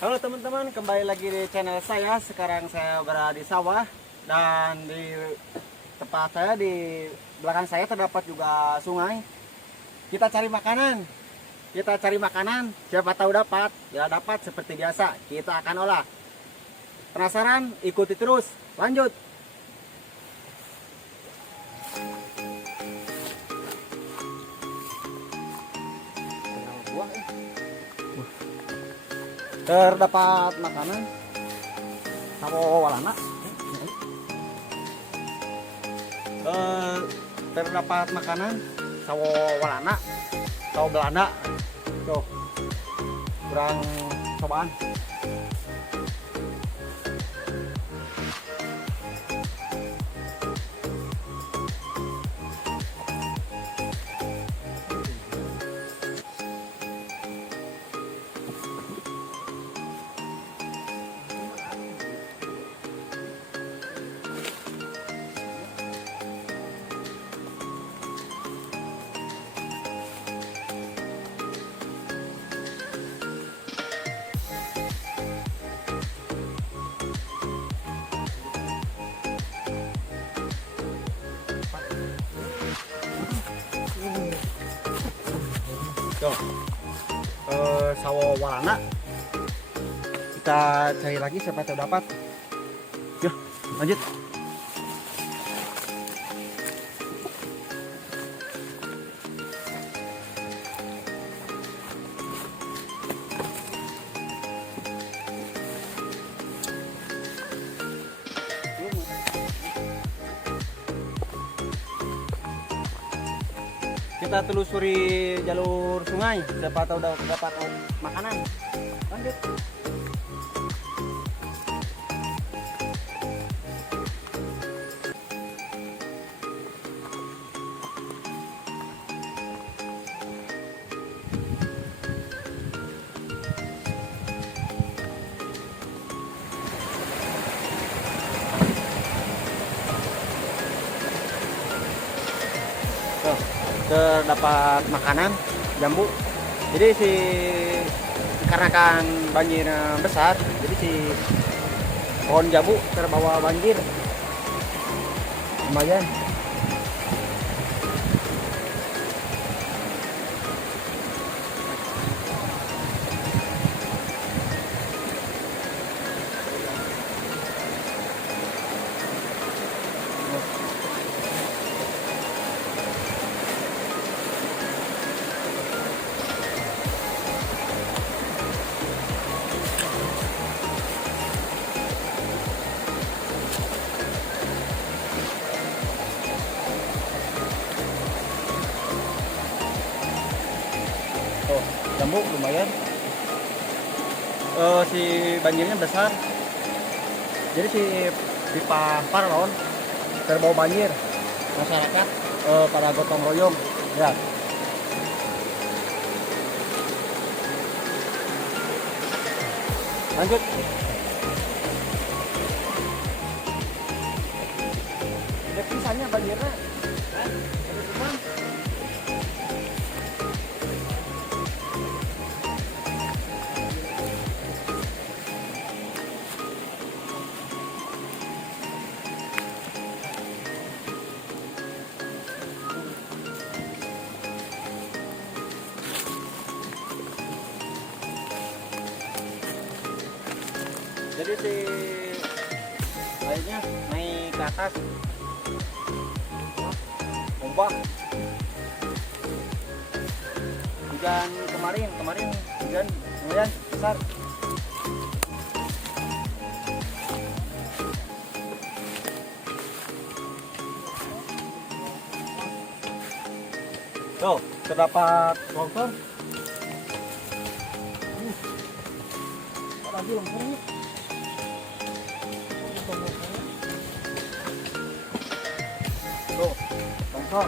Halo teman-teman, kembali lagi di channel saya. Sekarang saya berada di sawah dan di tempat saya, di belakang saya terdapat juga sungai. Kita cari makanan. Siapa tahu dapat. Bila dapat seperti biasa, kita akan olah. Penasaran? Ikuti terus. Lanjut. Terdapat makanan sawo walana. Terdapat makanan sawo walana, sawo Belanda. Tuh, kurang cobaan. Tuh, sawo walana. Kita cari lagi siapa tahu dapat. Yuk, lanjut. Kita telusuri jalur sungai, siapa tahu dapat makanan. Lanjut. Tuh, terdapat makanan jambu. Jadi dikarenakan banjir besar, jadi pohon jambu terbawa banjir. Lumayan. Tuh, jambu lumayan. Si banjirnya besar, jadi si pipa paralon terbawa banjir. Masyarakat pada gotong royong, ya. Lanjut. Ada pisahnya banjirnya. Ada pisah. Jadi si airnya naik ke atas, ombak. Hujan kemarin hujan lumayan besar. Tuh, terdapat longsor. Lagi longsornya. Tuh, longsor.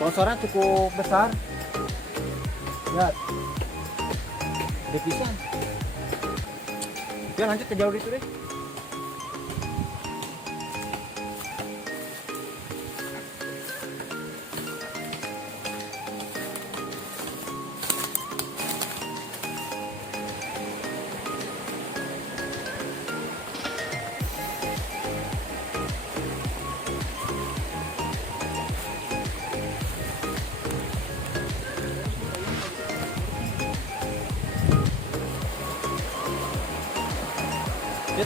Longsornya cukup besar. Lihat. Depisan. Ya, lanjut ke jalur itu deh.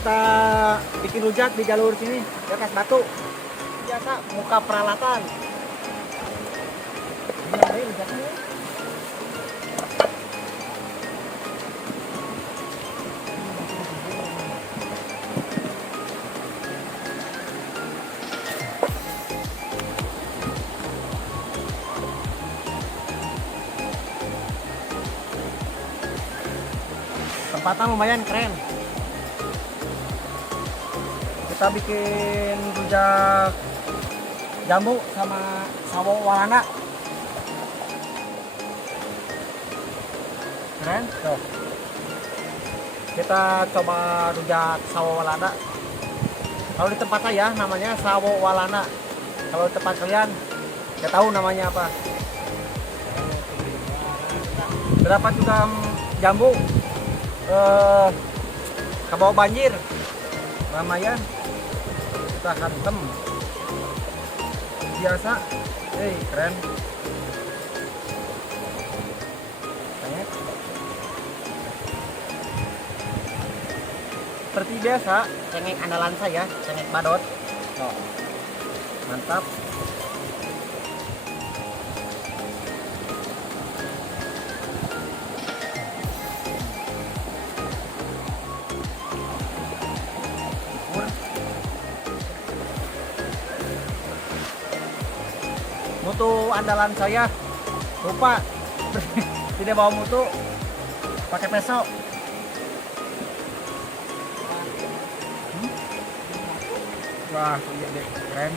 kita bikin rujak di jalur sini di atas batu. Biasa muka peralatan. Ini rujaknya. Tempatnya lumayan keren. Kita bikin rujak jambu sama sawo walana. Keren tuh. Kita coba rujak sawo walana. Kalau di tempat saya namanya sawo walana. Kalau di tempat kalian nggak tahu namanya apa. Terdapat juga jambu kebawa banjir lumayan, kita hantem biasa. Keren. Seperti biasa cengek andalan saya, cengek badot. Mantap. Mutu andalan saya lupa tidak bawa mutu, pakai peso. Wah, iya deh, keren.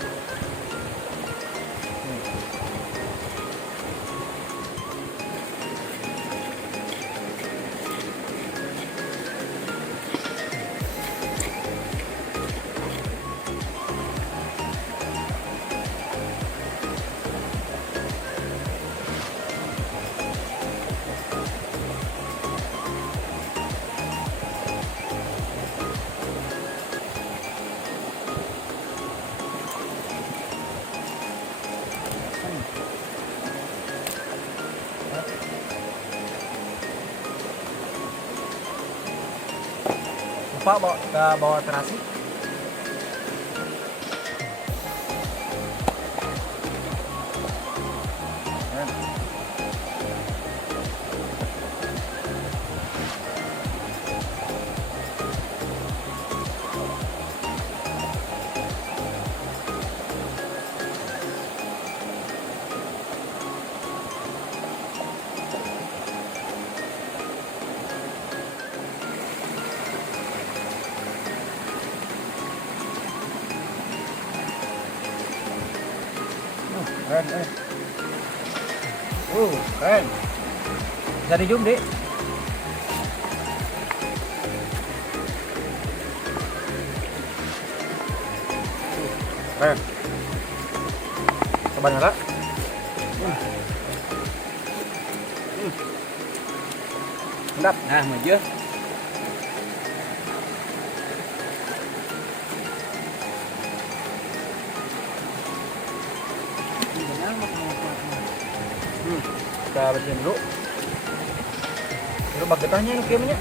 Lupa bawa terasi. Keren, keren. Jadi zoom, Dik. Keren. Coba nyala. Mantap. Nah, maju. Kita bersihin dulu. Itu bagetahnya ini kayaknya.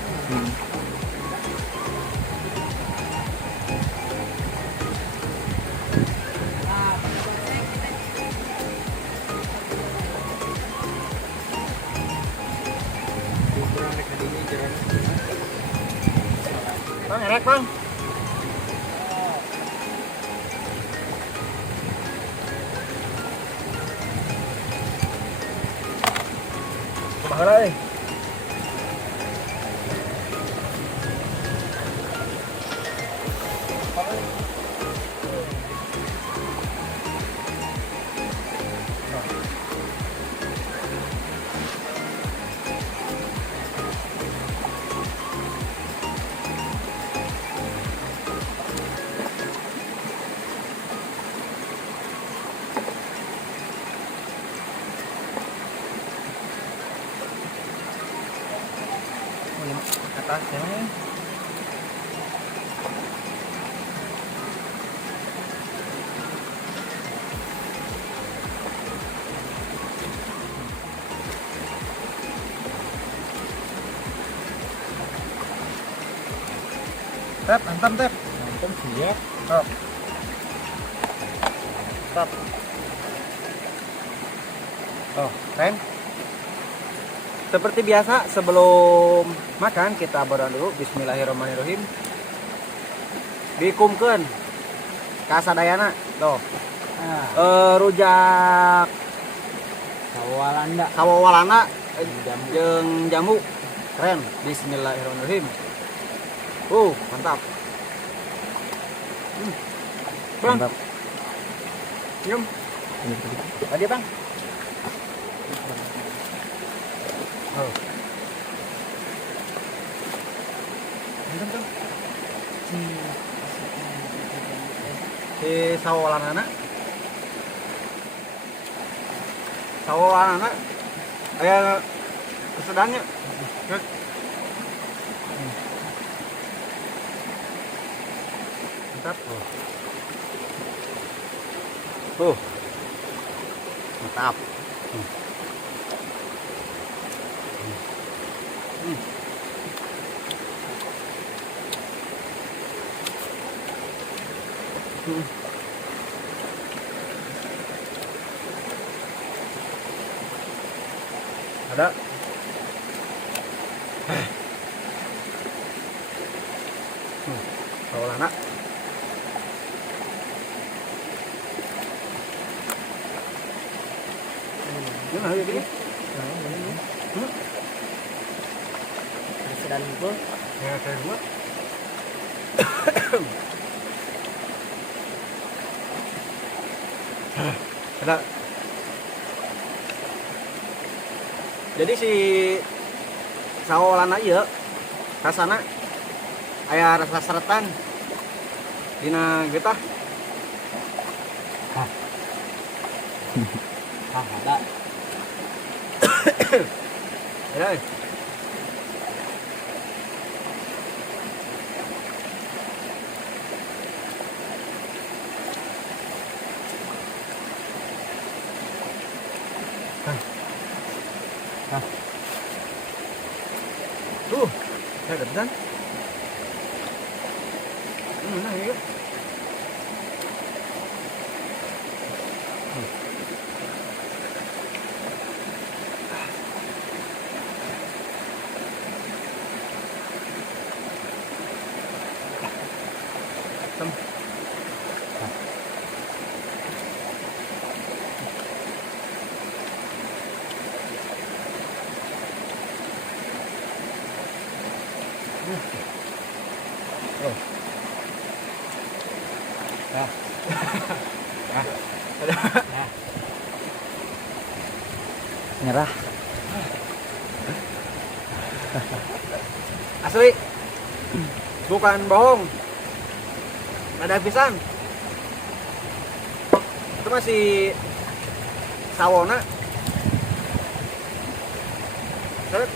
Bang, erek bang. Bahala eh. Atasnya Tep, antem tep. Antem siap. Stop. Stop. Oh, Ren. Seperti biasa sebelum makan kita berdoa dulu. Bismillahirrahmanirrahim. Dikumkeun kasadayana tuh. Rujak sawalana jeung jamu. Keren. Bismillahirrahmanirrahim. Mantap. Bang. Mantap. Cium. Tadi, Bang. Mantap. Si sawalanana aya kesedangnya. Mantap. Mantap. Ada. Sawalanana. Gimana ya gini? Sedang itu. Ya, saya buat. Ada. Jadi si sawalana ieu rasana aya rasa seretan dina getah. Ada. Ya. Saya depan. Nah, ini. Nyerah. Asli. Bukan bohong. Ada pisan. Itu masih sawona. Set.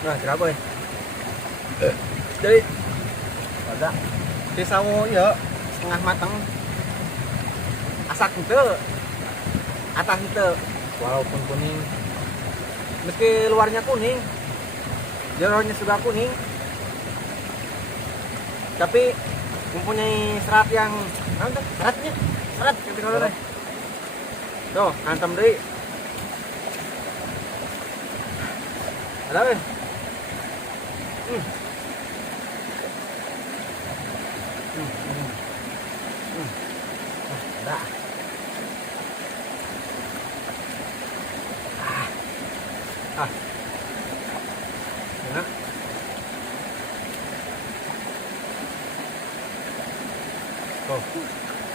Nah, berapa ya? Jadi ada si sawo ya setengah matang, asak itu, atas itu, walaupun kuning, meski luarnya kuning, jeroannya sudah kuning, tapi mempunyai serat yang, serat ketika dulu. Tuh, hantam deh. Ada kan? Ada. Enak. Tuh,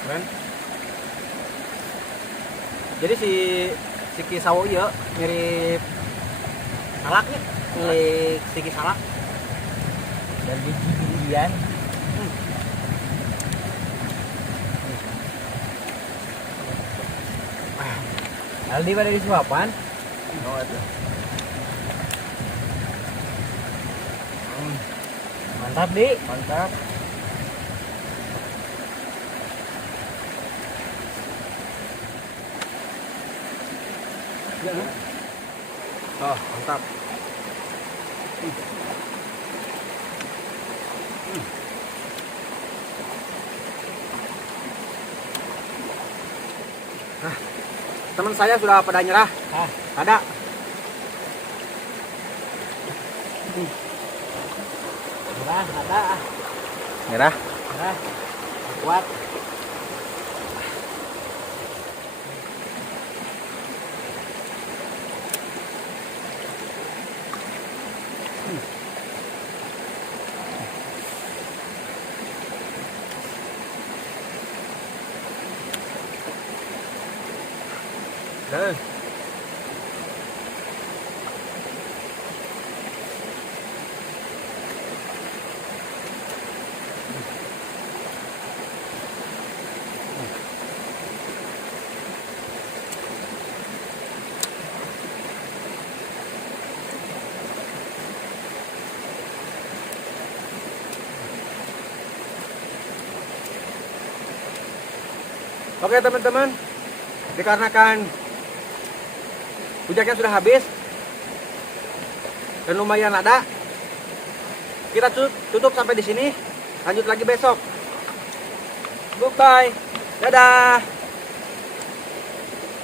keren. Jadi si kisawo ieu mirip salaknya, milik siki salak dan biji-bijian. Aldi pada disuapan. Oh itu. Mantap, Di. Mantap. Oh, mantap. Nah, teman saya sudah pada nyerah. Ada. Nyerah, ada. Nyerah. Nyerah. Kuat. Đây. Oke teman-teman, dikarenakan hujannya sudah habis dan lumayan ada, kita tutup sampai di sini. Lanjut lagi besok. Goodbye, dadah.